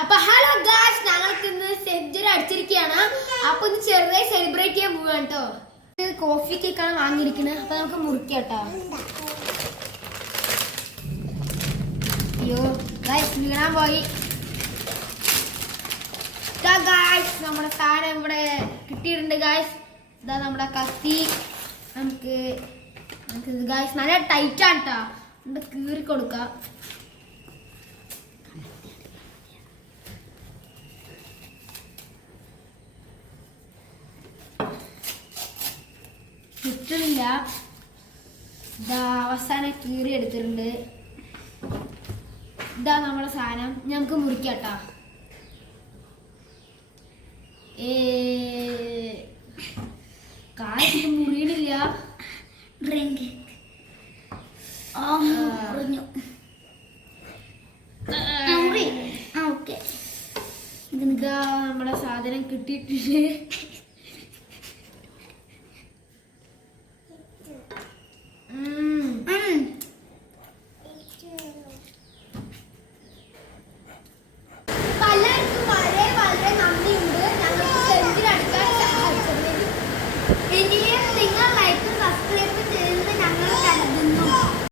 അപ്പൊ hello guys, ഞങ്ങൾക്ക് ഇന്ന് സെഞ്ചുറി അടിച്ചിരിക്കുകയാണ്. അപ്പൊ ഒന്ന് ചെറുതായി സെലിബ്രേറ്റ് ചെയ്യാൻ പോവാണ് കേട്ടോ. കോഫി കേക്കാണ് വാങ്ങിയിരിക്കുന്നത്. അപ്പൊ നമുക്ക് മുറിക്കട്ടോ. അയ്യോ ഗായ്സ്, വീണാൻ പോയി. ഗായ്സ്, നമ്മുടെ സാധനം ഇവിടെ കിട്ടിയിട്ടുണ്ട് ഗായ്സ്. ഇതാ നമ്മുടെ കത്തി. നമുക്ക് ഗായ്സ് നല്ല ടൈറ്റ് ആണ് കേട്ടോ. നമുക്ക് കീറി കൊടുക്കാം. കിട്ടുന്നില്ല. ഇതാ അവസാനം കീറി എടുത്തിട്ടുണ്ട്. ഇതാ നമ്മുടെ സാധനം. നമുക്ക് മുറിക്കാട്ടാ. കാര്യം മുറിയണില്ല. ഇതാ നമ്മുടെ സാധനം കിട്ടിയിട്ടുണ്ട്.